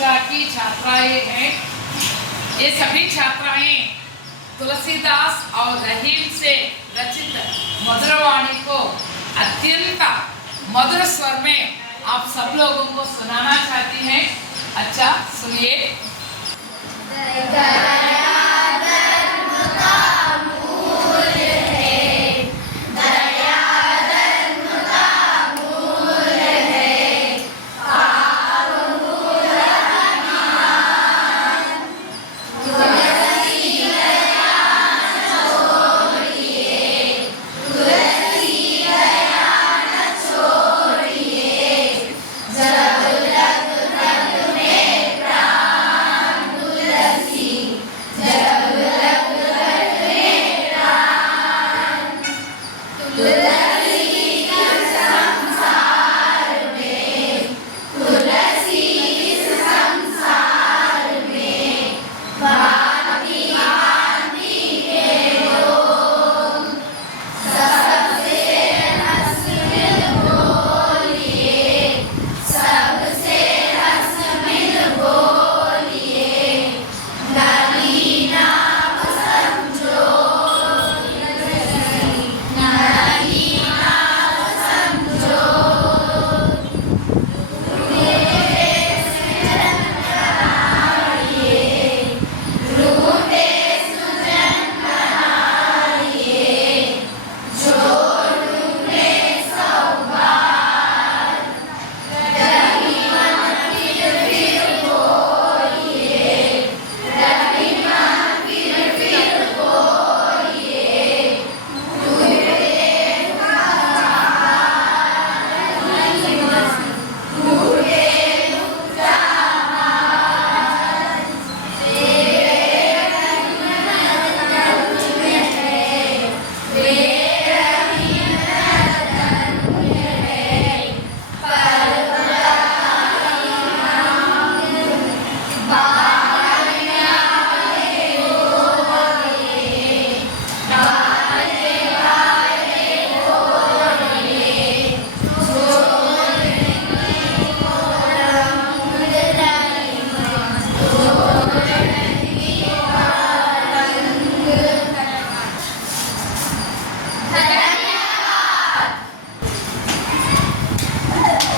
कक्षा की छात्राएं हैं। ये सभी छात्राएं तुलसीदास और रहीम से रचित मधुरवाणी को अत्यंत मधुर स्वर में आप सब लोगों को सुनाना चाहती हैं। अच्छा सुनिए।